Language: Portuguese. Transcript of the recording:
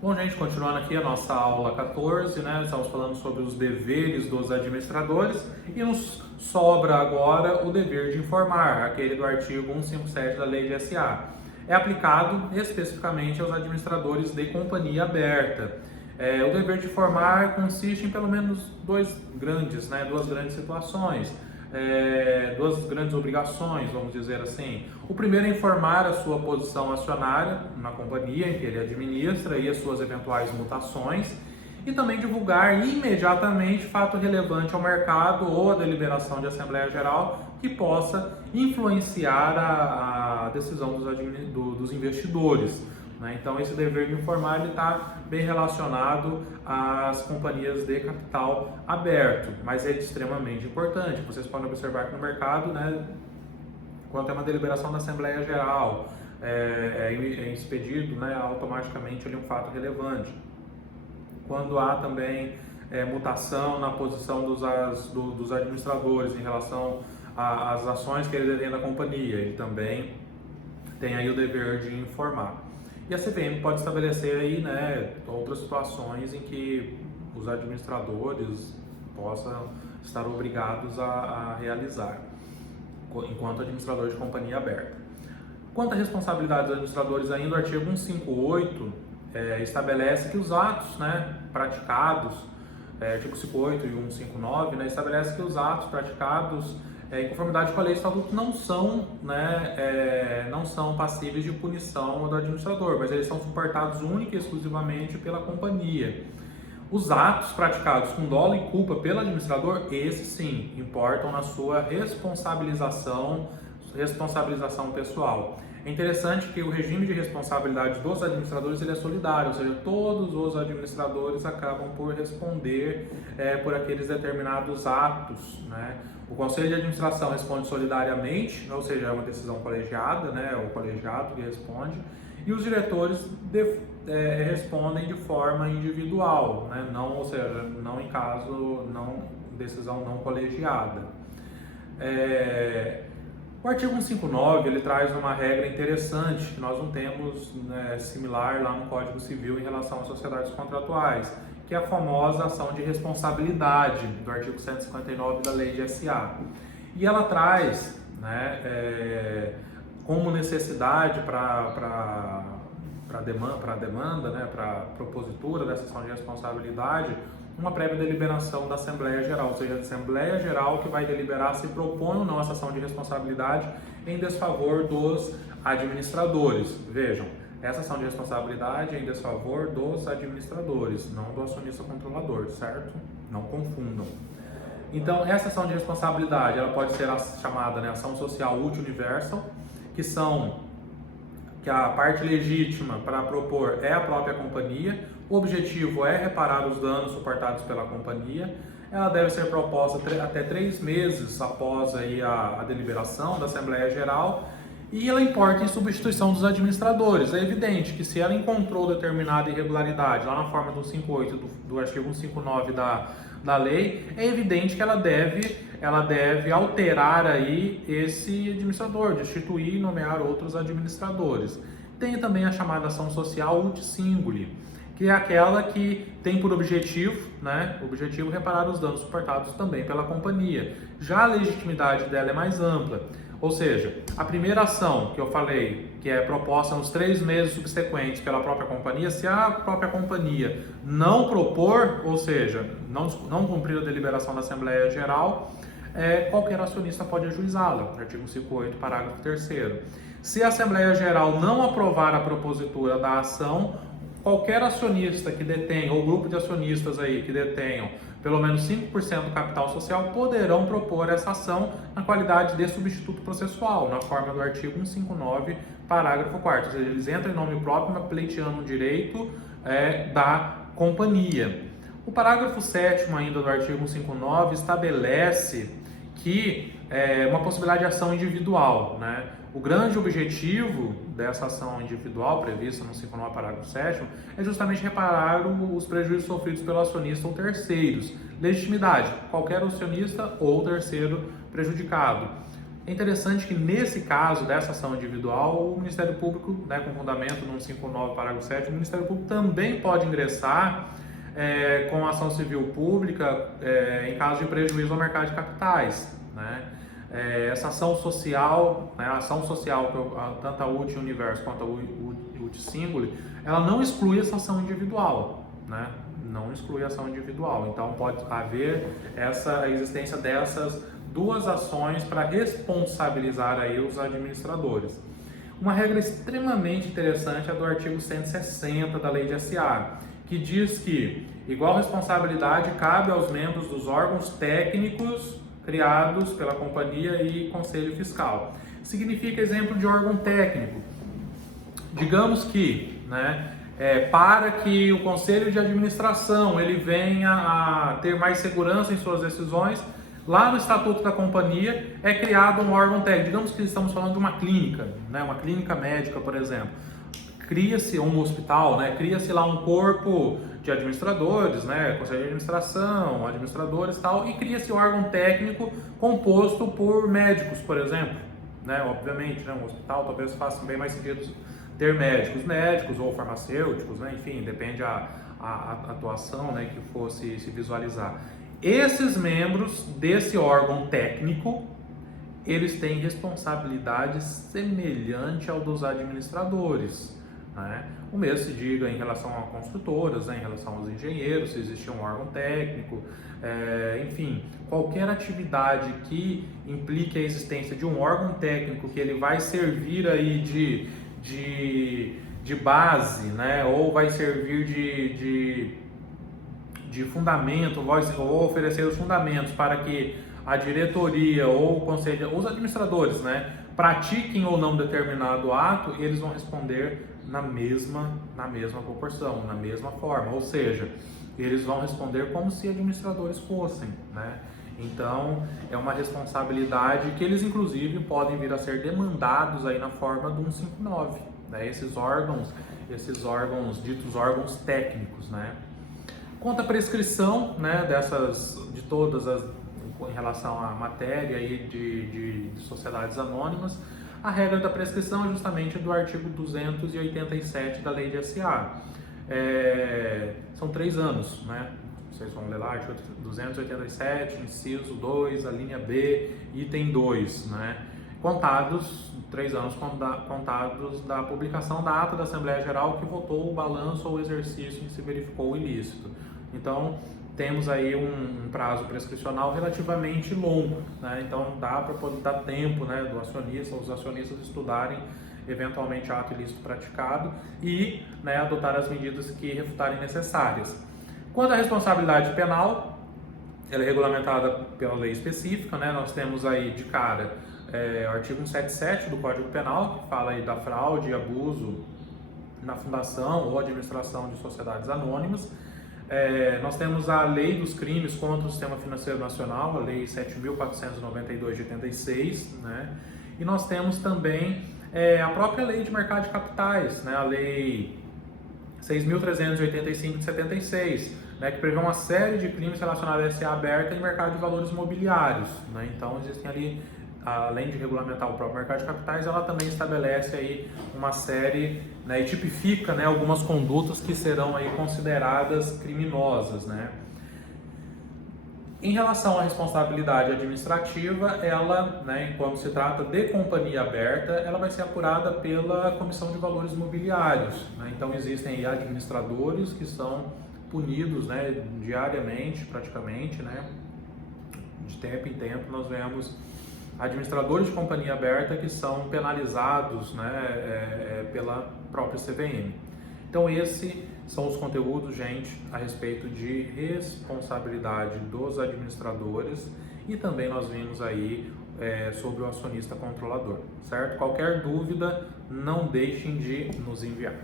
Bom, gente, continuando aqui a nossa aula 14, né? Estamos falando sobre os deveres dos administradores e nos sobra agora o dever de informar, aquele do artigo 157 da Lei de SA. É aplicado especificamente aos administradores de companhia aberta. O dever de informar consiste em pelo menos duas grandes situações. Duas grandes obrigações, vamos dizer assim. O primeiro é informar a sua posição acionária na companhia em que ele administra e as suas eventuais mutações, e também divulgar imediatamente fato relevante ao mercado ou a deliberação de Assembleia Geral que possa influenciar a decisão dos investidores. Então, esse dever de informar está bem relacionado às companhias de capital aberto, mas é extremamente importante. Vocês podem observar que no mercado, quando é uma deliberação da Assembleia Geral, é expedido automaticamente ali um fato relevante. Quando há também mutação na posição dos administradores em relação às ações que ele detém na companhia, ele também tem aí o dever de informar. E a CVM pode estabelecer aí, outras situações em que os administradores possam estar obrigados a realizar, enquanto administrador de companhia aberta. Quanto à responsabilidade dos administradores, ainda o artigo 158 estabelece que os atos praticados, artigo 58 e 159, estabelece que os atos praticados em conformidade com a lei de estatuto não são passíveis de punição do administrador, mas eles são suportados única e exclusivamente pela companhia. Os atos praticados com dolo e culpa pelo administrador, esses sim, importam na sua responsabilização pessoal. É interessante que o regime de responsabilidade dos administradores ele é solidário, ou seja, todos os administradores acabam por responder por aqueles determinados atos. O Conselho de Administração responde solidariamente, ou seja, é uma decisão colegiada, o colegiado que responde, e os diretores respondem de forma individual, ou seja, não em caso, decisão não colegiada. O artigo 159 ele traz uma regra interessante que nós não temos similar lá no Código Civil em relação às sociedades contratuais, que é a famosa ação de responsabilidade do artigo 159 da Lei de SA. E ela traz como necessidade para a demanda, para a propositura dessa ação de responsabilidade, uma prévia deliberação da Assembleia Geral, ou seja, a Assembleia Geral que vai deliberar se propõe ou não essa ação de responsabilidade em desfavor dos administradores. Vejam, essa ação de responsabilidade é em desfavor dos administradores, não do acionista controlador, certo? Não confundam. Então, essa ação de responsabilidade, ela pode ser chamada ação social multi-universal, que a parte legítima para propor é a própria companhia. O objetivo é reparar os danos suportados pela companhia. Ela deve ser proposta até 3 meses após aí a deliberação da Assembleia Geral e ela importa em substituição dos administradores. É evidente que se ela encontrou determinada irregularidade lá na forma do 158 do artigo 159 da lei, é evidente que ela deve alterar aí esse administrador, destituir e nomear outros administradores. Tem também a chamada ação social ut singuli, que é aquela que tem por objetivo reparar os danos suportados também pela companhia. Já a legitimidade dela é mais ampla, ou seja, a primeira ação que eu falei, que é proposta nos 3 meses subsequentes pela própria companhia, se a própria companhia não propor, ou seja, não cumprir a deliberação da Assembleia Geral, qualquer acionista pode ajuizá-la, artigo 58, parágrafo 3º. Se a Assembleia Geral não aprovar a propositura da ação, qualquer acionista que detenha, ou grupo de acionistas aí que detenham pelo menos 5% do capital social, poderão propor essa ação na qualidade de substituto processual, na forma do artigo 159, parágrafo 4º. Ou seja, eles entram em nome próprio, mas pleiteando o direito da companhia. O parágrafo 7º ainda do artigo 159 estabelece que uma possibilidade de ação individual, O grande objetivo dessa ação individual prevista no 159, parágrafo 7º, é justamente reparar os prejuízos sofridos pelo acionista ou terceiros. Legitimidade, qualquer acionista ou terceiro prejudicado. É interessante que nesse caso dessa ação individual, o Ministério Público, né, com fundamento no 159, parágrafo 7, o Ministério Público também pode ingressar com ação civil pública em caso de prejuízo ao mercado de capitais, né? Essa ação social, né, a ação social, tanto a UTI Universo quanto a UTI Singuli, ela não exclui essa ação individual, né? Não exclui a ação individual. Então pode haver a existência dessas duas ações para responsabilizar aí os administradores. Uma regra extremamente interessante é do artigo 160 da Lei de SA, que diz que igual responsabilidade cabe aos membros dos órgãos técnicos criados pela companhia e conselho fiscal. Significa exemplo de órgão técnico. Digamos que, né, para que o conselho de administração ele venha a ter mais segurança em suas decisões, lá no estatuto da companhia é criado um órgão técnico. Digamos que estamos falando de uma clínica, né, uma clínica médica, por exemplo. Cria-se um hospital, né, cria-se lá um corpo de administradores, né, conselho de administração, administradores e tal, e cria-se um órgão técnico composto por médicos, por exemplo, né, obviamente, né, um hospital talvez faça bem mais sentido ter médicos ou farmacêuticos, né, enfim, depende a atuação, né, que fosse se visualizar. Esses membros desse órgão técnico, eles têm responsabilidade semelhante ao dos administradores, né? O mesmo se diga em relação a construtoras, né, em relação aos engenheiros, se existir um órgão técnico, enfim, qualquer atividade que implique a existência de um órgão técnico que ele vai servir aí de base, né, ou vai servir de fundamento, ou oferecer os fundamentos para que a diretoria ou o conselho, os administradores, né, pratiquem ou não determinado ato, eles vão responder na mesma proporção, na mesma forma, ou seja, eles vão responder como se administradores fossem, né? Então, é uma responsabilidade que eles, inclusive, podem vir a ser demandados aí na forma do 159, né? Esses órgãos ditos órgãos técnicos, né? Quanto à prescrição, né, de todas as, em relação à matéria aí de sociedades anônimas, a regra da prescrição é justamente do artigo 287 da Lei de SA. São 3 anos, né? Vocês vão ler lá, artigo 287, inciso 2, a linha B, item 2, né? Contados 3 anos contados da publicação da ata da Assembleia Geral que votou o balanço ou o exercício em que se verificou o ilícito. Então, temos aí um prazo prescricional relativamente longo, né? Então dá para poder dar tempo, né, do acionista, os acionistas estudarem eventualmente ato ilícito praticado e, né, adotar as medidas que refutarem necessárias. Quanto à responsabilidade penal, ela é regulamentada pela lei específica, né? Nós temos aí de cara o artigo 177 do Código Penal, que fala aí da fraude e abuso na fundação ou administração de sociedades anônimas. Nós temos a Lei dos Crimes contra o Sistema Financeiro Nacional, a Lei 7.492 de 86, né? E nós temos também a própria Lei de Mercado de Capitais, né? A Lei 6.385 de 76, né? Que prevê uma série de crimes relacionados a SA aberta e mercado de valores imobiliários, né? Então existem ali, além de regulamentar o próprio mercado de capitais, ela também estabelece aí uma série, né, e tipifica, né, algumas condutas que serão aí consideradas criminosas, né? Em relação à responsabilidade administrativa, ela, né, quando se trata de companhia aberta, ela vai ser apurada pela Comissão de Valores Imobiliários, né? Então existem aí administradores que são punidos, né, diariamente, praticamente, né? De tempo em tempo nós vemos administradores de companhia aberta que são penalizados, né, pela própria CVM. Então esses são os conteúdos, gente, a respeito de responsabilidade dos administradores e também nós vimos aí sobre o acionista controlador, certo? Qualquer dúvida, não deixem de nos enviar.